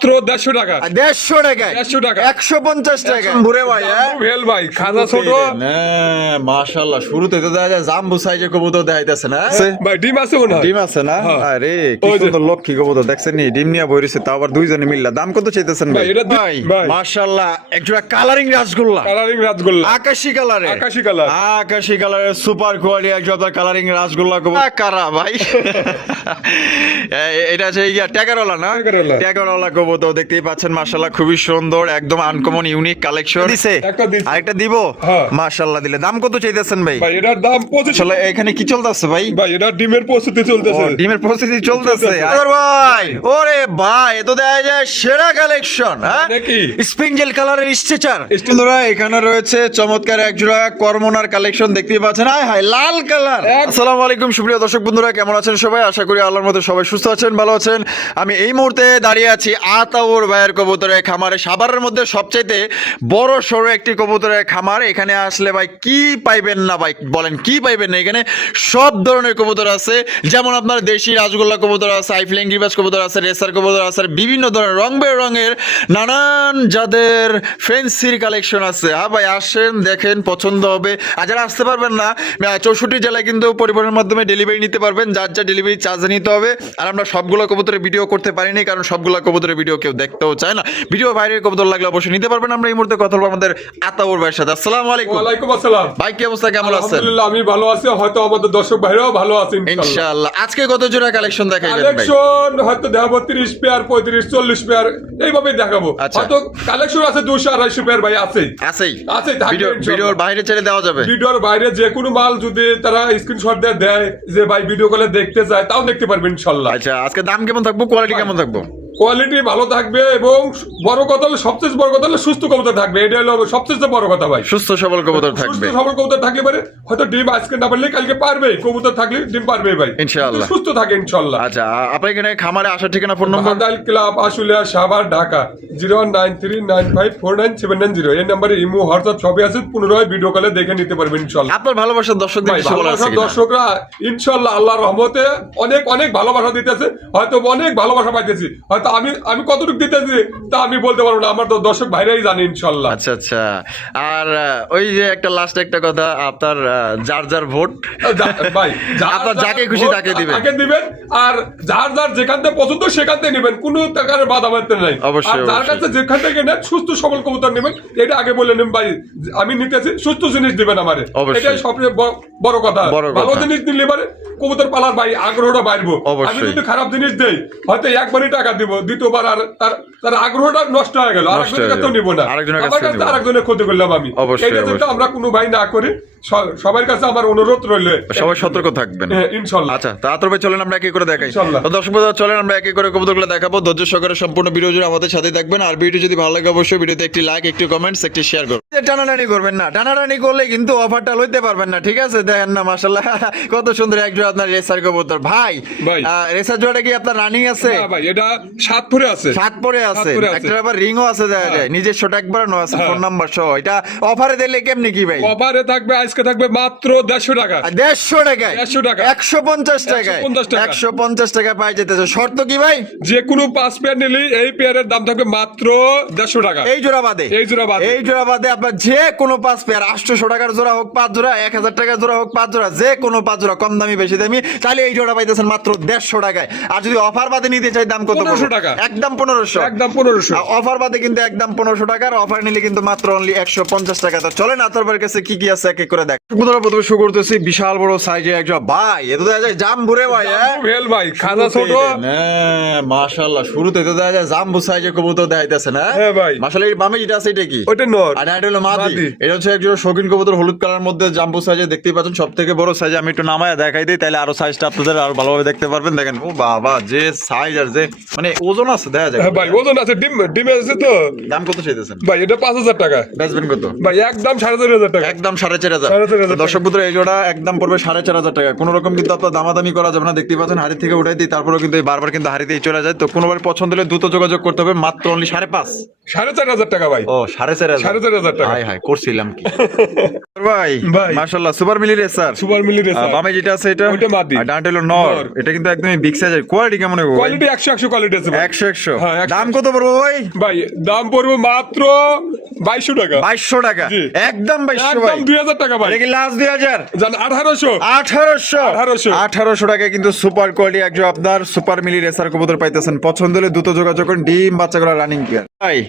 মাত্র 150 টাকা। 150 টাকায় 150 টাকা 150 টাকা ভুরে ভাই ভেল ভাই খাজা ছোট মাশাআল্লাহ শুরুতে তো দেখা যায় জাম্বু সাইজের কবুতর দেখাইতেছে না ভাই ডিম আছে মনে হয় ডিম আছে না হ্যাঁ। আরে কি ওই যে। সুন্দর লক্ষ্মী কবুতর দেখছেন নি ডিম নিয়ে বইরেছে তাও আবার দুইজনে মিললা দাম কত চাইতেছেন ভাই ভাই, এটা ভাই ভাই। মাশাআল্লাহ একজোড়া কালারিং রাসগোল্লা কালারিং রাজগোল্লা আকাশী কালারে আকাশী কালার আকাশী কালারের সুপার কোয়ালিটি একজোড়া কালারিং রাসগোল্লা কবুতর কারা ভাই এটা আছে ইয়া ট্যাগারওয়ালা না ট্যাগারওয়ালা। ট্যাগারওয়ালা কবুতর দেখতেই পাচ্ছেন মাশাআল্লাহ খুবই সুন্দর একদম আনকমন ইউনিক কালেকশন দিছে একটা দিছে। আরেকটা দিব হ্যাঁ। মাশাআল্লাহ দিলে দাম কত চাইতেছেন ভাই ভাই এটার দাম 25 আসলে এখানে কি চলতেছে ভাই ভাই এটা ডিমের প্রস্তুতি চলতেছে ডিমের প্রস্তুতি চলতেছে চলতেছে। ভাই ওরে ভাই এ তো দেখা যায় সেরা কালেকশন হ্যাঁ নাকি? স্পিনজেল কালারের স্ট্রেচার Stretcher। বন্ধুরা এখানে রয়েছে চমৎকার এক জোড়া কর্মনার কালেকশন দেখতেই পাচ্ছেন আয় হায় লাল কালার আসসালামু আলাইকুম সুপ্রিয় দর্শক বন্ধুরা কেমন আছেন সবাই আশা করি আল্লাহর মধ্যে সবাই সুস্থ আছেন ভালো আছেন আমি এই মুহূর্তে দাঁড়িয়ে আছি আতাউর ভাইয়ের কবুতরের খামারে সাভারের মধ্যে সবচাইতে বড় সড়ো একটি কবুতরের খামার এখানে আসলে ভাই কি পাইবেন না ভাই বলেন কি পাইবেন না এখানে সব ধরনের কবুতর আছে যেমন আপনার দেশি রাজগোল্লা কবুতর আছে আইফ্লাইং গিরিবাজ কবুতর আছে রেসার কবুতর আছে আর বিভিন্ন ধরনের রং বেরঙের নানান যাদের ফ্যান্সির কালেকশন আছে হ্যাঁ ভাই আসেন দেখেন পছন্দ হবে আর যারা আসতে পারবেন না 64 জেলায় কিন্তু পরিবহনের মাধ্যমে ডেলিভারি নিতে পারবেন যার যা ডেলিভারি চার্জ নিতে হবে আর আমরা সবগুলো কবুতরের ভিডিও করতে পারিনি কারণ সবগুলো কবুতরের ভিডিও কেউ দেখতেও চায় না ভিডিও বাইরের কবুতর লাগলে অবশ্যই নিতে পারবেন আমরা এই মুহূর্তে কথা বলবো আমাদের আতাউর ভাইয়ের সাথে আসসালামু আলাইকুম ওয়ালাইকুম আসসালাম ভাই কি অবস্থা কেমন আছেন আলহামদুলিল্লাহ আমি ভালো আছি হয়তো আমাদের দর্শক ভাইরাও ভালো আছেন ইনশাআল্লাহ আজকে কত জোড়া কালেকশন দেখাইবেন ভাই কালেকশন হয়তো দেখাবো 30 পেয়ার 35 40 পেয়ার এইভাবে দেখাবো আচ্ছা। হয়তো কালেকশন আছে 200 250 পেয়ার ভাই আছে আছেই আছে থাকবে ভিডিও ইনশাআল্লাহ। ভিডিওর বাইরে ছেড়ে দেওয়া যাবে ভিডিওর বাইরে যে কোনো মাল যদি তারা স্ক্রিনশট দিয়ে দেয় যে ভাই ভিডিও কলে দেখতে চায় তাও দেখতে পারবেন ইনশাআল্লাহ আচ্ছা আজকে দাম কেমন থাকবো কোয়ালিটি কেমন থাকবো কোয়ালিটি ভালো থাকবে এবং বড় কথা হলো সবচেয়ে বড় কথা হলো সুস্থ কবুতর থাকবে এটা হলো সবচেয়ে বড় কথা ভাই সুস্থ সবল কবুতর সুস্থ থাকবে সবল কবুতর থাকলে পারে হয়তো ডিম আজকে না পারলে কালকে পারবে কবুতর থাকলে ডিম পারবে ভাই ইনশাআল্লাহ। সুস্থ থাকে ইনশাআল্লাহ আচ্ছা আপনার এখানে খামারে আসার ঠিকানা phone number Badal club Ashulia Savar Dhaka 01939549790 এই নম্বরে ইমো হোয়াটসঅ্যাপ সবই আছে পুনরায় ভিডিও কলে দেখে নিতে পারবেন ইনশাআল্লাহ আপনার ভালোবাসার দর্শকদের ভাই কিছু বলার আছে ভালোবাসার কিনা? দর্শকরা ইনশাআল্লাহ আল্লাহর রহমতে অনেক অনেক ভালোবাসা দিতেছে হয়তো অনেক ভালোবাসা পাইতেছি হয়তো আমি কতটুকু দিতেছি তা আমি বলতে পারবো না আমার তো দর্শক ভাইরাই জানে ইনশাআল্লাহ আচ্ছা আচ্ছা আর ওই যে একটা লাস্ট একটা কথা আপনার যার যার ভোট ভাই আপনার যাকে খুশি তাকে দিবেন। তাকে দিবেন আর যার যার যেখান থেকে পছন্দ সেখান থেকে নেবেন কোনো টাকার বাধা মানতে নাই অবশ্যই, আর যার অবশ্যই। কাছে যেখান থেকে নেন সুস্থ সবল কবুতর নেবেন এটা আগে বলে নেন ভাই আমি নিতেছি সুস্থ জিনিস দিবেন আমারে অবশ্যই। এটাই সবচেয়ে বড় কথা বড় ভালো কথা। জিনিস দিলে পারে কবুতর পালার ভাই আগ্রহটা বাড়বো অবশ্যই। আমি যদি খারাপ জিনিস দেই হয়তো একবারই টাকা দিব দ্বিতীয়বার আর তার আগ্রহটা নষ্ট হয়ে গেল নষ্ট আরেকজনের হয়ে কাছেও গেল। নিব না আরেকজনের আমার কাছে কাছে নিব। আরেকজনের ক্ষতি করলাম আমি অবশ্যই, এটা যাতে অবশ্যই। আমরা কোনো ভাই না করি সবার কাছে আমার অনুরোধ রইলে সবাই সতর্ক থাকবেন ইনশাআল্লাহ আচ্ছা তারপরে চলেন আমরা একে করে দেখাই ইনশাআল্লাহ। তো দর্শক বন্ধুরা চলেন আমরা একে করে কবুতরগুলো দেখাবো ধৈর্য সহকারে সম্পূর্ণ ভিডিও জুড়ে আমাদের সাথে থাকবেন আর ভিডিও যদি ভালো লাগে অবশ্যই ভিডিওতে একটি লাইক একটি কমেন্টস একটি শেয়ার করুন টানাটানি করবেন না টানাটানি করলে কিন্তু অফারটা লইতে পারবেন না ঠিক আছে দেখেন না মাশাআল্লাহ কত সুন্দর একজন আপনার রেসার কবুতর ভাই ভাই। রেসার জোড়াটা কি আপনার রানিং আছে না ভাই এটা 7 পরে আছে সাত পরে আছে সাত পরে আছে। একটা আবার রিংও আছে দেখা যায় নিজস্ব ট্যাগ বানানো আছে ফোন নাম্বার সহ এটা অফারে দিলে কেমনি কি ভাই কভারে থাকবে আজকে থাকবে মাত্র 150 টাকা 150 টাকায় 150 টাকা 150 টাকায় 150 টাকা। 150 টাকা পাই যেতেছে শর্ত কি ভাই যে কোনো 5 পেয়ার নিলে এই পেয়ারের দাম থাকবে মাত্র 150 টাকা এই জোড়া বাদে এই জোড়া বাদে। এই জোড়া বাদে আপনার যে কোনো 5 পেয়ার 800 টাকার জোড়া হোক 5 জোড়া 1000 টাকার জোড়া হোক 5 জোড়া যে কোনো 5 জোড়া কম দামি বেশি দামি তাহলে এই জোড়া পাইতেছেন মাত্র 150 টাকায় আর যদি অফার বাদে নিতে চাই দাম কত 1500 টাকা। একদম 1500 একদম 1500 অফার বাদে কিন্তু একদম 1500 টাকার অফার নিলে কিন্তু মাত্র অনলি 150 টাকা তো চলেন আতরবার কাছে কি কি আছে এক এক করে দেখ বন্ধুরা প্রথমে শুরু করতেছি বিশাল বড় সাইজে একজন ভাই এত দেখা যায় জাম্বুরে ভাই হ্যাঁ ভেল ভাই খাজা ছোট মাশাআল্লাহ শুরুতে তো দেখা যায় জাম্বু সাইজের কবুতর দেখাইতেছে না হ্যাঁ ভাই। মাশাআল্লাহ এই বামে যেটা আছে এটা কি ওটা নর আর এটা হলো মাদি মাদি। এটা হচ্ছে একজন শৌখিন কবুতর হলুদ কালার মধ্যে জাম্বু সাইজে দেখতেই পাচ্ছেন সবথেকে বড় সাইজ আমি একটু নামায় দেখাই দিই তাহলে আরো সাইজটা আপনাদের আরো ভালোভাবে দেখতে পারবেন দেখেন ও বাবা যে সাইজ আর যে মানে ওজন আছে দেখা যায় হ্যাঁ ভাই ওজন আছে ডিম আছে তো দাম কত চাইতেছেন ভাই এটা 5000 টাকা বেচবেন কত ভাই একদম 4500 টাকা একদম 4500 4500 দর্শক পুত্র এই জোড়া একদম পড়বে 4500 টাকা কোনো রকম কিন্তু আপনার দামাদামি করা যাবে না দেখতেই পাচ্ছেন হাড়ি থেকে উঠাই দিই তারপরেও কিন্তু এই বারবার কিন্তু হাড়িতেই চলে যায় তো কোনোবার পছন্দ হলে দ্রুত যোগাযোগ করতে হবে মাত্র অনলি 5.5 4500 টাকা ভাই ও 4500 4500 টাকা হাই হাই করছিলাম কি ভাই ভাই। মাশাআল্লাহ সুপার মিলি রেসার সুপার মিলি রেসার বামে যেটা আছে এটা ওইটা মাদি। আর ডানটা হলো নর নর। এটা কিন্তু একদমই বিগ সাইজের কোয়ালিটি কেমন হবে ভাই কোয়ালিটি 100 কোয়ালিটি আছে ভাই। 100 হ্যাঁ, 100 দাম কত পড়বো ভাই? ভাই দাম পড়বে মাত্র 2200 টাকা। 2200 টাকা, জি। একদম 2200 ভাই। একদম 2000 টাকা ভাই। এটা কি লাস্ট 2000? জান 1800 1800 টাকায় কিন্তু সুপার কোয়ালিটি একজন আপনার সুপার মিলি রেসার কবুতর পাইতেছেন। পছন্দ হলে দ্রুত যোগাযোগ করুন। ডিম বাচ্চা করা রানিং পেয়ার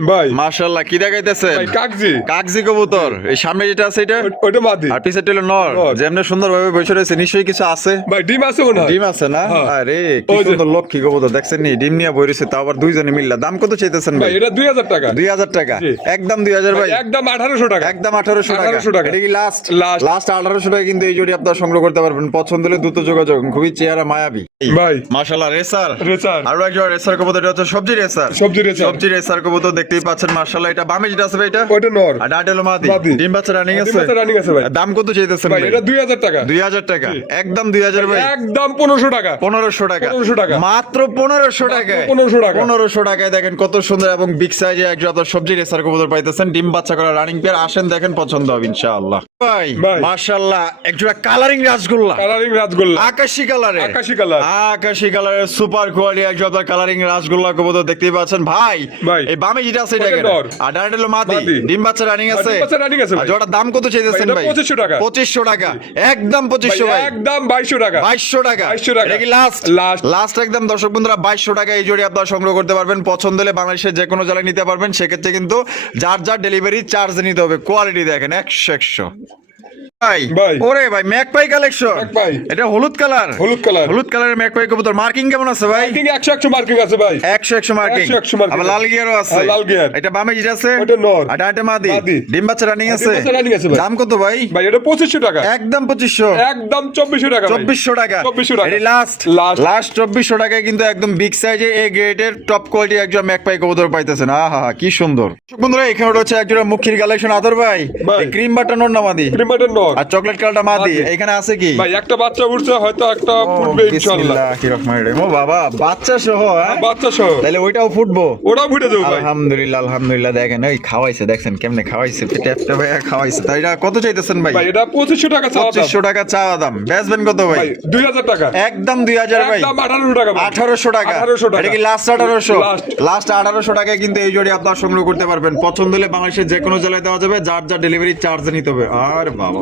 ভাই। মাশাআল্লাহ, কি দেখাইতেছেন? ভাই কাকজি কাগজি কবুতর। এই সামনে যেটা আছে এটা, ওইটা মাদি। আর পিছে হলো নর। নর। যেমন সুন্দরভাবে বসে রয়েছে, নিশ্চয়ই কিছু আছে। ভাই ডিম আছে মনে হয়। ডিম আছে না? হ্যাঁ। আরে কি ওই যে। সুন্দর লক্ষ্মী কবুতর, দেখছেন নি? ডিম নিয়ে বই রয়েছে, তাও আবার দুইজনে মিললা। দাম কত চাইতেছেন ভাই ভাই? এটা 2000 টাকা। 2000 টাকা, জি। একদম 2000 ভাই। একদম 1800 টাকা। একদম 1800 টাকা। 1800 টাকা। এটা কি লাস্ট? Last। লাস্ট 1800 টাকা কিন্তু এই জোড়ি আপনারা সংগ্রহ করতে পারবেন। পছন্দ হলে দ্রুত যোগাযোগ করুন। খুবই চেহারা মায়াবী ভাই মাশাআল্লাহ। Racer racer. আরো একজন রেসার কবুতর, এটা হচ্ছে সবজি রেসার। সবজি রেসার। সবজি রেসার কবুতর দেখতেই পাচ্ছেন মাশাআল্লাহ। এটা বামে যেটা আছে ভাই, এটা ওইটা নর। আর ডাটা হলো মাদি। মাদি। ডিম বাচ্চা রানিং ডিম আছে। বাচ্চা running আছে ভাই। দাম কত চাইতেছেন ভাই ভাই? এটা 2000 টাকা। 2000 টাকা, একদম 2000 ভাই। একদম 1500 টাকা। 1500 টাকা, 1500 টাকা। মাত্র 1500 টাকায়। 1500 টাকা। 1500 টাকায় দেখেন কত সুন্দর এবং বিগ সাইজে একজন আপনার সবজি রেসার কবুতর পাইতেছেন। ডিম বাচ্চা করা রানিং পেয়ার। আসেন দেখেন, পছন্দ হবে ইনশাআল্লাহ। ভাই ভাই। মাশাআল্লাহ, একজোড়া কালারিং রাসগোল্লা, কালারিং রাজগোল্লা। আকাশী কালারের। আকাশী কালার। আকাশী কালারের সুপার কোয়ালিটি একজন আপনার কালারিং রাসগোল্লা কবুতর দেখতেই পাচ্ছেন ভাই। ভাই। এই বামে যেটা আছে এটা ওটা কেন? নর। আর ডাটা হলো মাদি। মাদি। ডিম বাচ্চা রানিং আছে। ডিম বাচ্চা running আছে আর ভাই। জোড়ার দাম কত চাইতেছেন ভাই, ভাই? এটা 2500 টাকা। 2500 টাকা, একদম 2500 ভাই। একদম 2200 টাকা। 2200 টাকা। 2200 টাকা। এটা কি লাস্ট? Last। লাস্ট একদম দর্শক বন্ধুরা 2200 টাকা এই জোড়ি আপনারা সংগ্রহ করতে পারবেন। পছন্দ হলে বাংলাদেশের যে কোনো জেলায় নিতে পারবেন। সেক্ষেত্রে কিন্তু যার যার ডেলিভারি চার্জ নিতে হবে। কোয়ালিটি দেখেন 100 ভাই। ভাই। ওরে ভাই, ম্যাকপাই কালেকশন। ম্যাকপাই। এটা হলুদ কালার। হলুদ কালার। হলুদ কালারের ম্যাকপাই কবুতর। মার্কিং কেমন আছে ভাই? মার্কিং 100 মার্কিং আছে ভাই। 100 মার্কিং। 100 marking আবার লাল গিয়ারও আছে। হ্যাঁ, লাল গিয়ার। এটা বামে যেটা আছে ওটা নর। আর ডাটা মাদি। মাদি। ডিম বাচ্চা রানিং ডিম আছে। বাচ্চা running আছে ভাই। দাম কত ভাই? ভাই এটা 2500 টাকা। একদম 2500। একদম 2400 টাকা ভাই। 2400 টাকা। 2400 টাকা। এটি লাস্ট Last। লাস্ট 2400 টাকায় কিন্তু একদম বিগ সাইজে এ গ্রেডের টপ কোয়ালিটি একজন ম্যাকপাই কবুতর পাইতেছেন। আহা কি সুন্দর। বন্ধুরা এখানে রয়েছে একজন মুখির কালেকশন। আদর ভাই, ভাই। ক্রিম বাটার নর নামাদি ক্রিম বাটার নর। আর চকলেট কালারটা মাদি। মাদি। এখানে আছে কি? ভাই একটা বাচ্চা উঠছে, হয়তো একটা ফুটবে ইনশাআল্লাহ। ও বাবা, বাচ্চা সহ হ্যাঁ? বাচ্চা সহ। তাহলে ওইটাও ফুটবো। ওটাও ফুটে যাবে ভাই। আলহামদুলিল্লাহ আলহামদুলিল্লাহ। দেখেন ওই খাওয়াইছে, দেখছেন কেমনে খাওয়াইছে, পেটে একটা ভাই খাওয়াইছে। তাই এটা কত চাইতেছেন ভাই? ভাই এটা 2500 টাকা চাওয়া দাম। 2500 টাকা চাওয়া দাম। বেচবেন কত ভাই? ভাই 2000 টাকা। একদম 2000 ভাই। একদম 1800 টাকা ভাই। 1800 টাকা। 1800 টাকা। এটা কি লাস্ট 1800? Last। লাস্ট 1800 টাকায় কিন্তু এই জোড়ি আপনারা সংগ্রহ করতে পারবেন। পছন্দ হলে বাংলাদেশের যে কোনো জেলায় দেওয়া যাবে। যার যার ডেলিভারি চার্জ নিতে হবে। আর বাবা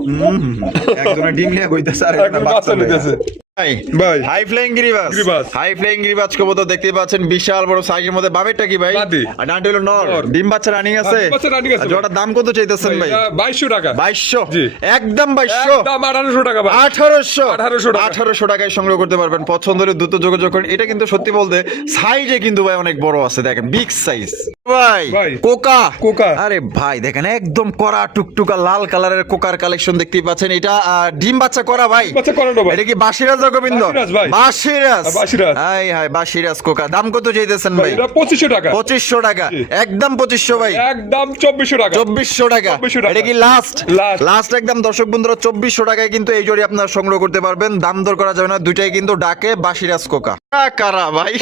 একজনের ডিম নিয়ে কইতেছে আর একজন বাচ্চা নিতেছে। ভাই ভাই। হাই ফ্লাইং গিরিবাজ। গিরিবাজ। হাই ফ্লাইং গিরিবাজ কবুতর দেখতেই পাচ্ছেন, বিশাল বড় সাইজের মধ্যে। বামেরটা কি ভাই? মাদি। আর ডানটা হলো নর। নর। ডিম বাচ্চা রানিং আছে। ডিম বাচ্চা running আছে আর ভাই। জোড়ার দাম কত চাইতেছেন ভাই? এটা 2200 টাকা। 2200। জি। একদম 2200। একদম 1800 টাকা ভাই। 1800 1800 টাকা। 1800 টাকায় সংগ্রহ করতে পারবেন। পছন্দ হলে দ্রুত যোগাযোগ করেন। এটা কিন্তু সত্যি বলতে সাইজে কিন্তু ভাই অনেক বড় আছে। দেখেন বিগ সাইজ ভাই। ভাই। কোকা। কোকা। আরে ভাই দেখেন একদম কড়া টুকটুকা লাল কালারের কোকার কালেকশন দেখতেই পাচ্ছেন। এটা ডিম বাচ্চা করা ভাই। বাচ্চা করানো ভাই। এটা কি বাসিরাজ গোবিন্দ? বাসিরাজ ভাই। বাসিরাজ। বাসিরাজ। হাই হাই বাসিরাজ কোকা। দাম কত চাইতেছেন ভাই ভাই? এটা 2500 টাকা। 2500 টাকা। জি। একদম 2500 ভাই। একদম 2400 টাকা। 2400 টাকা। 2400 টাকা। এটা কি লাস্ট? Last। লাস্ট একদম দর্শক বন্ধুরা 2400 টাকায় কিন্তু এই জোড়ি আপনারা সংগ্রহ করতে পারবেন। দাম দর করা যাবে না। দুইটাই কিন্তু ডাকে বাসিরাজ কোকা। কারা ভাই?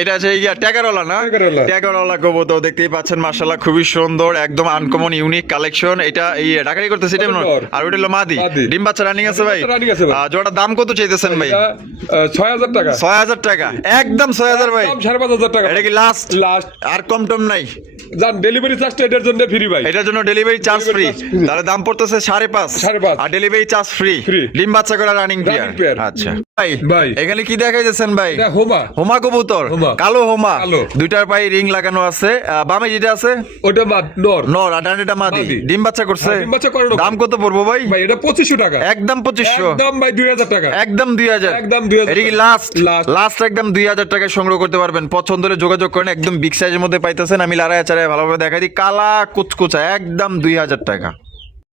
এটা আছে ইয়া ট্যাগারওয়ালা না? ট্যাগারওয়ালা। ট্যাগারওয়ালা কবুতর দেখতেই পাচ্ছেন মাশাআল্লাহ, খুবই সুন্দর, একদম আনকমন ইউনিক কালেকশন। এটা এই ডাকারি করতেছে এটা মনে হয়। নর। আর ওটা হলো মাদি। মাদি। ডিম বাচ্চা রানিং আছে ভাই। ডিম বাচ্চা running আছে ভাই। জোড়ার দাম কত চাইতেছেন ভাই? এটা 6000 টাকা। 6000 টাকা। একদম 6000 ভাই। একদম 5500 টাকা। এটা কি লাস্ট? লাস্ট। আর কম টম নাই? জান ডেলিভারি চার্জটা এটার জন্য ফ্রি ভাই। এটার জন্য delivery charge free. Delivery charge free। তাহলে দাম পড়তেছে 5.5। 5.5 আর ডেলিভারি চার্জ ফ্রি। Free। ডিম বাচ্চা করা রানিং Running পেয়ার। pair। আচ্ছা ভাই ভাই। এখানে কি দেখাইতেছেন ভাই? এটা হোমা। হোমা কবুতর। হোমা। কালো হোমা। কালো। দুইটার পায়ে রিং লাগানো আছে। বামে যেটা আছে ওটা নর। নর আর ডানেটা মাদি। মাদি। ডিম বাচ্চা করছে। হ্যাঁ, ডিম বাচ্চা করানো। দাম কত পড়বো ভাই? ভাই এটা 2500 টাকা। একদম 2500। একদম ভাই 2000 টাকা। একদম 2000। একদম 2000 এটা কি লাস্ট? Last। লাস্ট একদম 2000 টাকায় সংগ্রহ করতে পারবেন। পছন্দ হলে যোগাযোগ করেন। একদম বিগ সাইজের মধ্যে পাইতেছেন। আমি লাড়ায় চাড়ায় ভালোভাবে দেখাই দিই। কালা কুচকুচা একদম 2000 টাকা।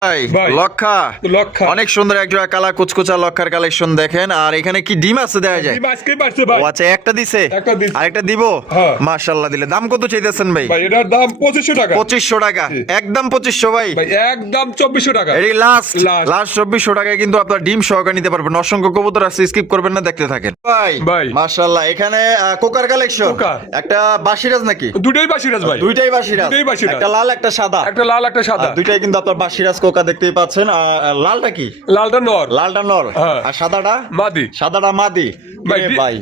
ভাই ভাই। লক্ষা। লক্ষা। অনেক সুন্দর একটা কালা কুচকুচা লক্ষার কালেকশন দেখেন। আর এখানে কি ডিম আছে দেখা যায়? ডিম আজকে পারছে ভাই। ও আচ্ছা একটা দিছে। একটা দিছে। আরেকটা দিব? হ্যাঁ। মাশাআল্লাহ দিলে। দাম কত চাইতেছেন ভাই? ভাই এটার দাম 2500 টাকা। 2500 টাকা। জি। একদম 2500 ভাই। ভাই একদম 2400 টাকা। এই লাস্ট Last। লাস্ট 2400 টাকায় কিন্তু আপনার ডিম সহকারে নিতে পারবেন। অসংখ্য কবুতর আছে, স্কিপ করবেন না, দেখতে থাকেন ভাই। ভাই। মাশাআল্লাহ এখানে কোকার কালেকশন। কোকা। একটা বাসিরাজ নাকি? দুটোই বাসিরাজ ভাই। দুইটাই বাসিরাজ। দুইটাই বাসিরাজ। একটা লাল একটা সাদা। একটা লাল একটা সাদা। আর দুইটাই কিন্তু আপনার বাসিরাজ কোকা টোকা দেখতেই পাচ্ছেন। লালটা কি? লালটা নর, লালটা নর, হ্যাঁ। আর সাদাটা? মাদি। সাদাটা মাদি। ভাই এ ভাই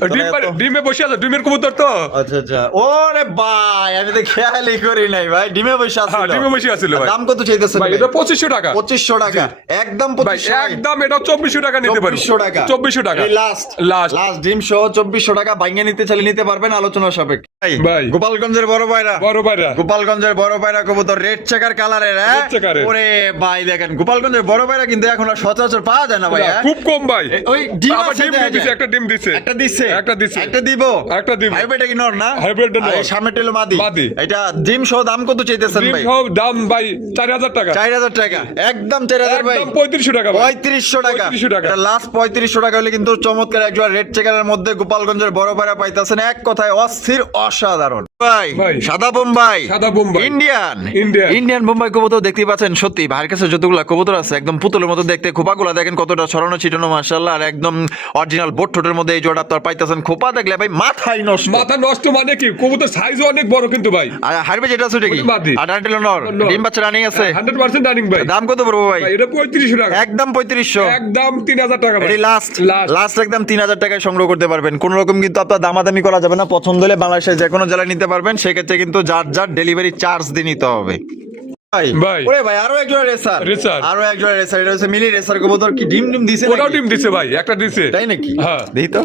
ডিমে বসে আছে, ডিমের কবুতর তো। আচ্ছা আচ্ছা, ওরে ভাই আমি তো খেয়ালই করি নাই ভাই, ডিমে বসে হ্যাঁ, আছিল। ডিমে বসে আছিল ভাই। দাম কত চাইতেছেন ভাই ভাই? এটা 2500 টাকা। 2500 টাকা, একদম ভাই 2500 একদম এটা 2400 টাকা নিতে পারবেন। 2400 টাকা, 2400 টাকা এই লাস্ট লাস্ট। লাস্ট ডিম সহ 2400 টাকা। বাইঙ্গা নিতে চাইলে নিতে পারবেন, আলোচনা সাপেক্ষে। ভাই। গোপালগঞ্জের বড় ভাইরা, বড় ভাইরা, গোপালগঞ্জের বড় ভাইরা কবুতর রেড চেকার কালারের। red checker এর। ওরে ভাই দেখেন গোপালগঞ্জের বড় ভাইরা কিন্তু এখন আর সচরাচর পাওয়া যায় না ভাই। না, খুব কম ভাই। ওই ডিম আবার আছে ডিম দেখা দিছে, যায়। একটা ডিম দিছে, একটা দিছে, একটা দিছে, একটা দিব, একটা দিব। হাইব্রিড কি নর না? Hybrid নর। আর এই সামনেটা হলো মাদি। মাদি। এটা ডিম সহ দাম কত চাইতেছেন ডিম ভাই? সহ দাম ভাই 4000 টাকা। 4000 টাকা, একদম 4000 ভাই। একদম 3500 টাকা ভাই। 3500 টাকা। 3500 টাকা। এটা লাস্ট 3500 টাকা হলে কিন্তু চমৎকার একজোড়া রেড চেকারের মধ্যে গোপালগঞ্জের বড় ভাইরা পাইতাছেন। এক কথায় অস্থির, অসাধারণ ভাই। ভাই। সাদা বোম্বাই, সাদা Bombay. Indian, Indian. Indian Bombay কবুতর দেখতে পাচ্ছেন। সত্যি ভাইয়ের কাছে যতগুলা কবুতর আছে একদম পুতুলের মতো দেখতে। খোপাগুলা দেখেন কতটা ছড়ানো ছিটানো, মাশাআল্লাহ। আর একদম অরিজিনাল বোট ঠোঁটের মধ্যে এই জোড়া আপনার পাইতাছেন। খোপা দেখলে ভাই মাথায় নষ্ট। মাথা নষ্ট মানে কি, কবুতর সাইজও অনেক বড় কিন্তু ভাই। আর হারবে যেটা আছে ওটা কি? ওটা মাদি। আর ডান্টেল নর, নর। ডিম বাচ্চা রানিং আছে। 100% রানিং ভাই। দাম কত পড়বে ভাই? ভাই এটা 3500 টাকা। একদম 3500, একদম 3000 টাকা ভাই। এটি লাস্ট লাস্ট। লাস্ট একদম 3000 টাকায় সংগ্রহ করতে পারবেন। কোন রকম কিন্তু আপনার দামাদামি করা যাবে না। পছন্দ হলে বাংলাদেশের যে কোনো জেলায় নিতে পারবেন। সেক্ষেত্রে কিন্তু যার যার ডেলিভারি চার্জ দিয়ে নিতে হবে। ভাই। ওরে ভাই আরো একজোড়া রেসার, রেসার। আরো একজোড়া রেসার। এটা হচ্ছে মিলি রেসার কবুতর। কি ডিম দিছে ওটাও নাকি? ডিম দিছে ভাই, একটা দিছে। তাই নাকি? হ্যাঁ। দেখি তো।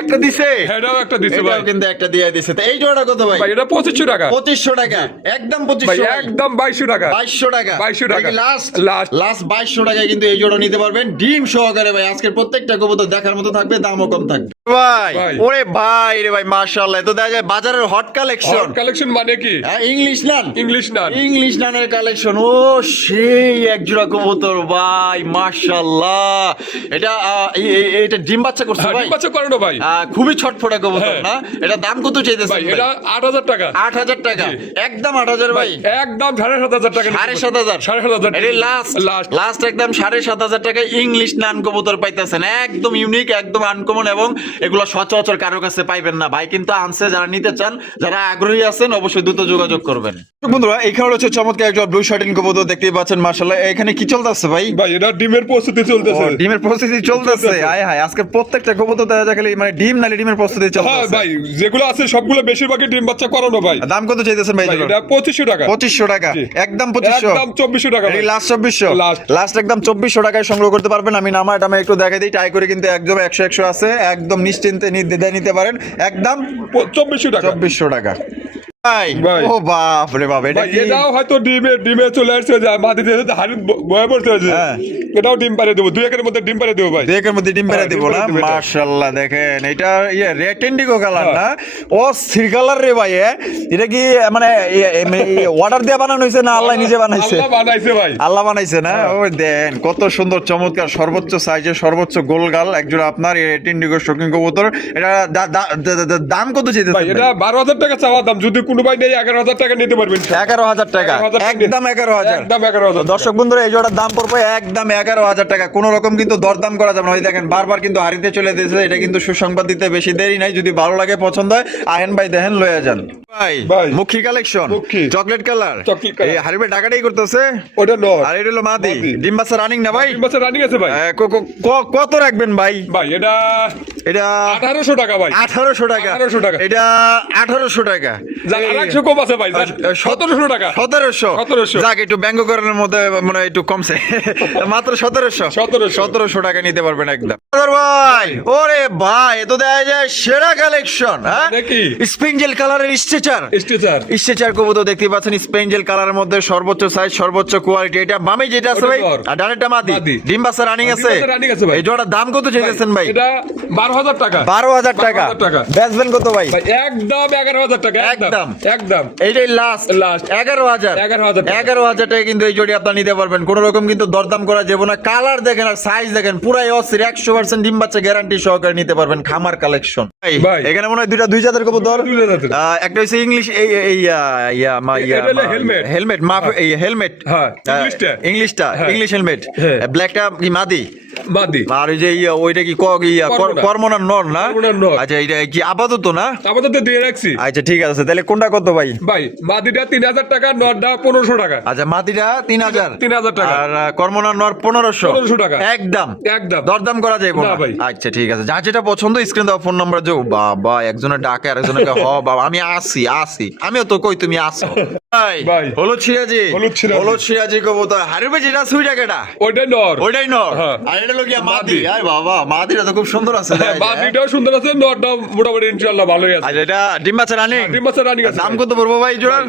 একটা দিছে, এটাও একটা দিছে ভাই। এটাও কিন্তু একটা দিয়ে দিছে। তো এই জোড়াটা কত ভাই? ভাই এটা 2500 টাকা। 2500 টাকা, একদম ভাই 2500 ভাই। একদম 2200 টাকা। 2200 টাকা, 2200 টাকা। Last last. লাস্ট 2200 টাকায় কিন্তু এই জোড়া নিতে পারবেন ডিম সহকারে ভাই। আজকের প্রত্যেকটা কবুতর দেখার মতো থাকবে, দামও কম থাকবে ভাই। ভাই। ওরে ভাই রে ভাই মাশাআল্লাহ, এ তো দেখা যায় বাজারের হট কালেকশন। কালেকশন মানে কি? ইংলিশ নান, ইংলিশ না। ইংলিশ নানের কালেকশন। ও সেই এক জোড়া কবুতর ভাই মাশাআল্লাহ। এটা এটা ডিম বাচ্চা করছে ভাই। ডিম বাচ্চা করানো ভাই। খুবই ছটফটা কবুতর হ্যাঁ। না? এটা দাম কত চাইতেছেন ভাই ভাই? এটা 8000 টাকা। 8000 টাকা, জি। একদম 8000 ভাই। একদম 7500 টাকা। 7500, 7500 এটাই লাস্ট লাস্ট। লাস্ট একদম 7500 টাকায় ইংলিশ নান কবুতর পাইতেছেন। একদম ইউনিক, একদম আনকমন, এবং এগুলো সচরাচর কারো কাছে পাইবেন না ভাই। কিন্তু আনছে, যারা নিতে চান, যারা আগ্রহী আছেন, অবশ্যই দ্রুত যোগাযোগ করবেন। বন্ধুরা এখানে হচ্ছে চমৎকার একটা ব্লু শার্টিন কবুতর দেখতেই পাচ্ছেন মাশাআল্লাহ। এখানে কি চলতেছে ভাই? ভাই এটা ডিমের প্রস্তুতি চলতেছে। ডিমের প্রস্তুতি চলতেছে। আয় হায়, আজকে প্রত্যেকটা কবুতর দেখা যায় খালি মানে ডিম নালে ডিমের প্রস্তুতি হ্যাঁ চলতেছে। ভাই, যেগুলো আছে সবগুলো বেশিরভাগই ডিম বাচ্চা করানো ভাই। দাম কত চাইতেছেন ভাই? ভাই এটা 2500 টাকা। 2500 টাকা, জি। একদম 2500, একদম 2400 টাকা ভাই। Last 2400, last. লাস্ট একদম 2400 টাকায় সংগ্রহ করতে পারবেন। আমি নামাটা আমি একটু দেখাই দিই, ট্রাই করে কিন্তু একদম 100 আছে। একদম নিশ্চিন্তে নির্দ্বিধায় নিতে পারেন, একদম 2400 টাকা। 2400 টাকা ভাই। ভাই। ও বাপ রে বাপ, এটা ভাই কি? এটাও হয়তো ডিমে চলে আসছে, যে মাটিতে হাড়ি বয়ে পড়ছে যে। হ্যাঁ। এটাও ডিম পারে দেবো, 2 একের মধ্যে ডিম পারে দেবো ভাই। দুয়েকের মধ্যে ডিম পেরে হ্যাঁ, দিব ডিম না? পেরে দিব এটা। মাশাআল্লাহ দেখেন, এটা রেড ইন্ডিগো কালার হ্যাঁ। না? ও সিরকালার রে ভাই। এটা কি মানে অর্ডার দিয়ে বানানো হয়েছে না আল্লাহ নিজে বানাইছে? আল্লাহ বানাইছে ভাই। আল্লাহ বানাইছে না? ওই দেন কত সুন্দর চমৎকার, সর্বোচ্চ সাইজের, সর্বোচ্চ গোলগাল একজোড়া আপনার রেড ইন্ডিগো শৌখিন কবুতর। এটা দাম কত ভাই চাইতেছেন এটা 12000 টাকা চাওয়া দাম, যদি কোনো ভাই নেই 11000 টাকা নিতে পারবেন। 11,000 টাকা, 11,000 একদম 11,000। একদম 11000 দর্শক বন্ধুরা এই জোড়ার দাম পড়বে একদম 11,000 টাকা। কোন রকম কিন্তু দরদাম করা যাবে না। ওই দেখেন বারবার কিন্তু হারিতে চলে দিয়েছে। এটা কিন্তু সুসংবাদ দিতে বেশি দেরি নাই। যদি ভালো লাগে, পছন্দ হয়, আহেন ভাই দেখেন লয়ে যান ভাই। ভাই। মুখী কালেকশন, মুখী। Chocolate colour, chocolate colour. এই হারিবে ডাকাটাই করতেছে। ওটা নর। আর এটা হলো মাদি। মাদি। ডিম বাচ্চা রানিং না ভাই? ডিম বাচ্চা রানিং আছে ভাই। কত রাখবেন ভাই? ভাই এটা এটা 1800 টাকা ভাই। 1800 টাকা, 1800 টাকা। এটা 1800 টাকা। যাক, আর 100 কম আছে ভাই, যাক, 1700 টাকা। 1700, 1700 যাক একটু ব্যঙ্গ করার মধ্যে মনে হয় একটু কমছে। মাত্র 1700, 1700 টাকা নিতে পারবেন একদম। ভাই ওরে ভাই, এ তো দেখা যায় সেরা কালেকশন। হ্যাঁ নাকি? স্পেঞ্জেল কালারের স্ট্রেচার, স্টিচার। স্ট্রেচার কবুতর দেখতে পাচ্ছেন। স্পেঞ্জেল কালারের মধ্যে সর্বোচ্চ সাইজ, সর্বোচ্চ কোয়ালিটি। এটা বামে যেটা আছে ওটা ভাই, নর। আর ডানেরটা মাদি। মাদি। ডিম বাচ্চা রানিং ডিম আছে। বাচ্চা running আছে ভাই। এই জোড়ার দাম কত চাইতেছেন ভাই? এটা 12000 টাকা। 12,000 টাকা। 12,000 টাকা। বেচবেন কত ভাই? ভাই একদম 11000 টাকা। একদম। একদম। এইটাই লাস্ট Last। 11,000 11,000 টাকা। 11,000 টাকা কিন্তু এই জোড়ি আপনার নিতে পারবেন। কোন রকম কিন্তু দরদাম করা যাবে না। কালার দেখেন আর সাইজ দেখেন, পুরাই অস্থির। 100% ডিম বাচ্চা গ্যারান্টি সহকারে নিতে পারবেন। খামার কালেকশন ভাই। এখানে মনে হয় দুই জাতের কবুতর। 2000 টাকা। একটা হচ্ছে ইংলিশ, এটা হলো helmet। Helmet, helmet. হ্যাঁ, ইংলিশটা। ইংলিশটা, হ্যাঁ। English helmet. হ্যাঁ। ব্ল্যাকটা কি মাদি? মাদি। আর ওই যে ওইটা কি কর্মনা। কর্মনার নর না? কর্মনার নর। আচ্ছা এটা কি আপাতত না? আমাদের তো দিয়ে রাখছি আচ্ছা ঠিক আছে, তাহলে কোনটা কত ভাই? ভাই মাদিটা 3000 টাকা, নরটা 1500 টাকা। আচ্ছা মাটিটা 3000 3000 টাকা। আর কর্মনার নর 1500 টাকা। একদম একদম। দরদাম করা যাবে না না ভাই। আচ্ছা ঠিক আছে, যার যেটা পছন্দ স্ক্রিন দাও, ফোন নাম্বার যাও। বাবা একজনের ডাকে আরেকজনকে হ বাবা আমি আসি আমিও তো কই তুমি আসো ভাই। ভাই। হলুদ সিরাজি হলুদ সিরাজি। কবুতর হারিবে যেটা সুইটা কেটা ওইটা নর। ওইটাই নর। হ্যাঁ। আর এটা হলো গিয়া মাদি। মাদি। আয় বাবা মাদিটা তো খুব সুন্দর আছে ভাই। মাদিটাও সুন্দর আছে, নরটাও মোটামুটি ইনশাআল্লাহ ভালোই আছে। আচ্ছা এটা ডিম বাচ্চা রানিং? ডিম বাচ্চা running আছে। দাম কত পড়বো ভাই জোড়ার?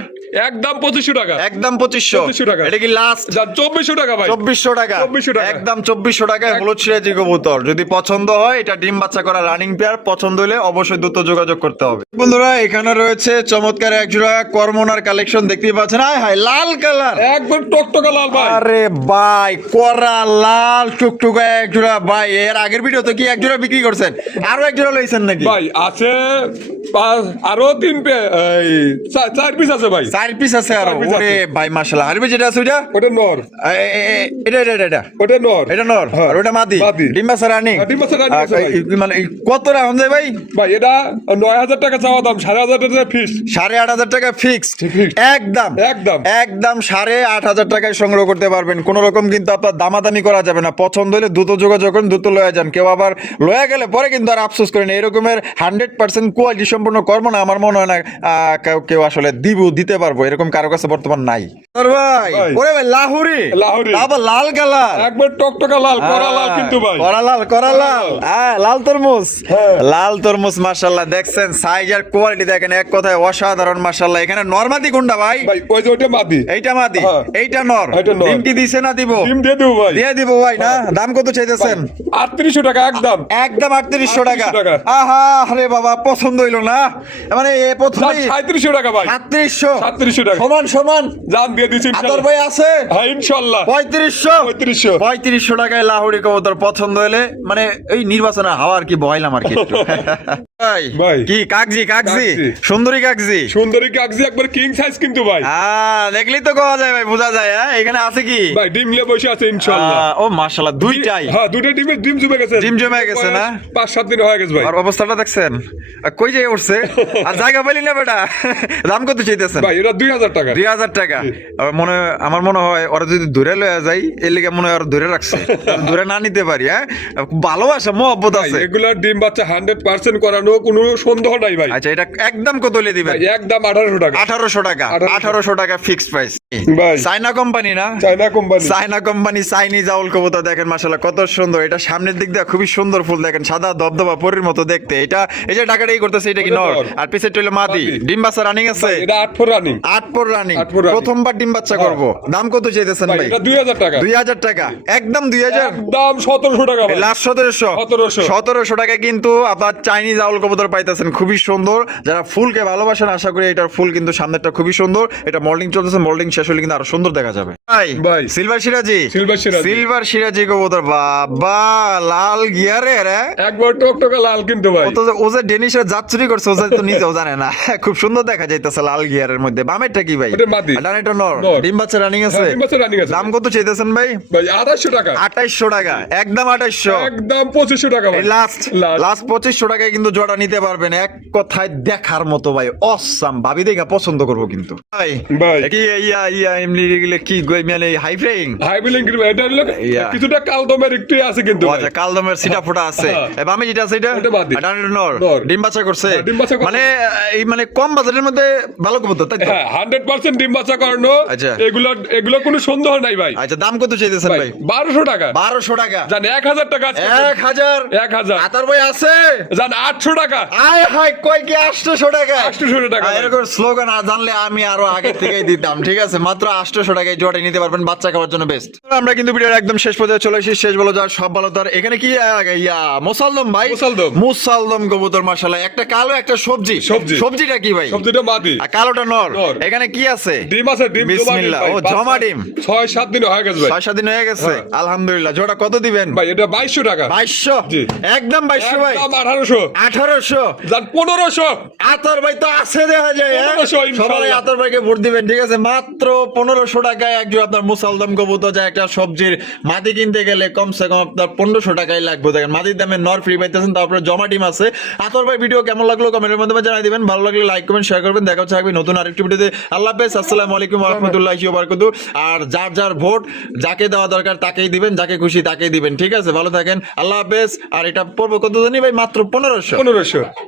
একদম 2500 টাকা। একদম 2500 টাকা। এটা কি লাস্ট? 2400 টাকা ভাই। 2400 টাকা 2400 টাকা। একদম 2400 টাকায় হলুদ সিরাজি কবুতর। যদি পছন্দ হয় এটা ডিম বাচ্চা করা রানিং পেয়ার, পছন্দ হলে অবশ্যই দ্রুত যোগাযোগ করতে হবে। বন্ধুরা এখানে রয়েছে চমৎকার এক জোড়া কর্মনার কালেকশন দেখতেই পাচ্ছেন। আয় হায় লাল কালার, একবার টকটকা লাল ভাই। আরে ভাই করা লাল টুকটুকা এক জোড়া ভাই। এর আগের ভিডিও তো কি এক জোড়া বিক্রি করছেন, আরো এক জোড়া লইছেন নাকি? ভাই আছে আরো 4 পিস আছে ভাই। 4 পিস আছে আরো। 4 piece ওরে আছে। ভাই মাশাআল্লাহ। আরবি যেটা আছে ওইটা ওটা নর। এটা ওটা নর। এটা নর হ্যাঁ। আর ওটা মাদি। মাদি। ডিম বাচ্চা রানিং? হ্যাঁ, ডিম বাচ্চা running আছে ভাই। মানে কত রাউন্ড যায় ভাই? ভাই এটা 9000 টাকা চাওয়া দাম, 8500 টাকা ফিস। 8500 টাকা ফিক্সড Fixed। একদম একদম। একদম 8500 টাকায় সংগ্রহ করতে পারবেন। কোন রকম কিন্তু আপনার দামাদামি করা যাবে না। পছন্দ হলে দ্রুত যোগাযোগ করুন, দ্রুত লয়ে যান। কেউ আবার লয়ে গেলে পরে কিন্তু আর আফসোস করেন। এরকমের 100% কোয়ালিটি সম্পূর্ণ কর্ম না আমার মনে হয় না কেউ আসলে দিতে পারবো, এরকম কারো কাছে বর্তমান নাই। আর ভাই ভাই। ওরে ভাই লাহুরি লাহুরি। আবার লাল কালার, একবার টকটকা লাল, কড়া লাল কিন্তু ভাই। করা লাল লাল তরমুজ। হ্যাঁ। লাল তরমুজ মাশাআল্লাহ। দেখছেন সাইজ আর কোয়ালিটি দেখেন, এক কথায় অসাধারণ মাশাআল্লাহ। এখানে নরমাদি কোনটা ভাই? ভাই ওই যে ওটা মাদি। এইটা মাদি, হ্যাঁ। এইটা নর। এইটা নর। ডিম কি দিছে না দিব? ডিম দিয়ে দেবো ভাই। দিয়ে দিব ভাই না? দাম কত চাইতেছেন? 3800 টাকা একদম। একদম 3800 টাকা। 3800 টাকা। আহা আরে বাবা পছন্দ হইলো না, মানে এ প্রথমে 3700 টাকা ভাই। 3700 3700 টাকা। সমান জান দিয়ে দিছি আতর ইনশাআল্লাহ। ভাই আছে হ্যাঁ ইনশাআল্লাহ। 3500 3500 টাকায় লাহোরি কবুতর পছন্দ হলে মানে এই নির্বাচনের হাওয়ার কি বয়লাম আর কি একটু। ভাই ভাই। কি কাগজি কাগজি। সুন্দরী কাগজি। সুন্দরী কাগজি একবার কিং সাইজ কিন্তু ভাই। দেখলেই তো কোয়া যায় ভাই, বোঝা যায়। হ্যাঁ এখানে আছে কি? ভাই ডিম নিয়ে বসে আছে ইনশাআল্লাহ। ও মাশাআল্লাহ দুইটাই হ্যাঁ দুটো ডিম জমে গেছে। ডিম জমে গেছে না? 5-7 দিন হয়ে গেছে ভাই। আর অবস্থাটা দেখছেন কই যে উঠছে, আর জায়গা পাইলি না বেটা। দাম কত চাইতেছেন? ভাই এটা 2000 টাকা। 2000 টাকা। আমার মনে হয় ওরা যদি ধরে লয়ে যায় এর লিগে মনে হয় ওরা ধরে রাখছে, ধরে না নিতে পারি। হ্যাঁ ভালোবাসা মহব্বত ভাই আছে। এগুলার ডিম বাচ্চা 100% করানো কোনো সন্দেহ নাই ভাই। আচ্ছা এটা একদম কত হলে দিবেন? ভাই একদম 1800 টাকা। 1800 টাকা। 1800 টাকা ফিক্সড প্রাইস। ভাই চায়না কোম্পানি না? China company. China company Chinese owl কবুতর দেখেন মাশাআল্লাহ কত সুন্দর। এটা সামনের দিক দিয়ে খুবই সুন্দর ফুল দেখেন, সাদা দবদবা পরীর মতো দেখতে। এটা এই যে টাকাটাই করতেছে এটা কি ওটা নর? নর। আর পিছের টইলে মাদি। মাদি। ডিম বাচ্চা রানিং আছে? ভাই এটা 8 ফোর রানিং। 8 পর রানিং। 8 পর running। প্রথমবার ডিম বাচ্চা করব। দাম কত চাইতেছেন ভাই ভাই? এটা 2000 টাকা। 2000 টাকা একদম 2000। একদম 1700 টাকা ভাই। লাস্ট 1700 টাকা কিন্তু আপনার চাইনিজ আউল কবুতর পাইতেছেন, খুবই সুন্দর। যারা ফুলকে ভালোবাসেন আশা করি এটার ফুল কিন্তু সামনেরটা খুবই সুন্দর। এটা মল্ডিং চলতেছে, মল্ডিং শেষ হলে কিন্তু আরো সুন্দর দেখা যাবে। ভাই। সিলভার সিরাজি। সিলভার সিরাজি কবুতর বাবা লাল গিয়ারে রে। একবার টকটকা লাল কিন্তু ভাই। ও যে ডেনিশের জাত চুরি করছে ও তো নিজেও জানে না। খুব সুন্দর দেখা যাইতেছে লাল গিয়ারের মধ্যে। বামেরটা কি ভাই? ওটা মাদি। আর ডানেরটা নর। নর। ডিম বাচ্চা রানিং আছে? হ্যাঁ, ডিম বাচ্চা running আছে। দাম কত চাইতেছেন ভাই? ভাই 2800 টাকা। 2800 টাকা একদম 2800। একদম 2500 টাকা ভাই। লাস্ট 2500 টাকায় কিন্তু জোড়া নিতে পারবেন। এক কথায় দেখার মতো ভাই, অসাম। ভাবি দেখা পছন্দ করবো কিন্তু ভাই। ভাই। কি এমনি এগুলো কি মানে হাই ফ্লাইং? হাই বিলিং এটা হলো ইয়া। কিছুটা কালদমের একটু আছে কিন্তু ভাই। আচ্ছা কালদমের সিটা ফোটা আছে। হ্যাঁ। বামে যেটা আছে এটা? ওটা মাদি। ডানেরটা নর। নর। ডিম বাচ্চা করছে? হ্যাঁ, ডিম বাচ্চা করছে। মানে এই মানে কম বাজারের মধ্যে ভালো কবুতর তাই তো? হ্যাঁ 100% ডিম বাচ্চা করানো। আচ্ছা। এগুলো কোনো সন্দেহ নাই ভাই। আচ্ছা দাম কত চাইতেছেন ভাই ভাই? 1200 টাকা। 1200 টাকা। জান 1000 টাকা আজকে। 1000 1000 আতার ভাই আছে? জান 800 টাকা। আয় হায় কয় কি 800 টাকা? 800 টাকা ভাই। এরকম স্লোগান জানলে আমি আরো আগে থেকেই দিতাম। ঠিক আছে মাত্র 800 টাকায় জোড়া নিতে পারবেন, বাচ্চা খাওয়ার জন্য বেস্ট। আমরা কিন্তু ভিডিওর একদম শেষ পর্যায়ে চলে এসেছি। শেষ বলো যার সব ভালো তার। এখানে কি মোসালদম ভাই? মুসালদম কবুতর মাশাআল্লাহ। একটা কালো একটা সবজি। সবজিটা কি ভাই? সবজিটা মাদি। আর কালোটা নর। নর। এখানে কি আছে? ডিম আছে, ডিম বিসমিল্লাহ। ও জমা ডিম। 6-7 দিন হয়ে গেছে ভাই। 6-7 দিন হয়ে গেছে। হ্যাঁ। আলহামদুলিল্লাহ। জোড়া কত দিবেন ভাই এটা 2200 টাকা। 2200 জি। একদম 2200 ভাই। একদম 1800। 1800 জান 1500। আতর ভাই তো আছে দেখা যায়। 1500 ইনশাআল্লাহ। সবাই আতর ভাইকে ভোট দিবেন। ঠিক আছে মাত্র 1500 টাকায় একজন আপনার মুসালদম কবুতর, যা একটা সবজির মাটি কিনতে গেলে কমসে কম আপনার 1500 টাকাই লাগবে। দেখেন মাটির দামে নর ফ্রি পাইতেছেন, তারপরে জমা ডিম আছে। আতর ভাই ভিডিও কেমন লাগলো কমেন্টের মাধ্যমে জানাই দিবেন, ভালো লাগলে লাইক কমেন্ট শেয়ার করবেন। দেখা হচ্ছে থাকবে নতুন আরেকটি ভিডিওতে। আল্লাহ হাফেজ, আসসালামু আলাইকুম ওয়া রাহমাতুল্লাহি ওয়া বারাকাতুহু। আর যার যার ভোট যাকে দেওয়া দরকার তাকেই দিবেন, যাকে খুশি তাকেই দিবেন, ঠিক আছে? ভালো থাকেন, আল্লাহ হাফেজ। আর এটা পড়বো কত জানি ভাই, মাত্র 1500।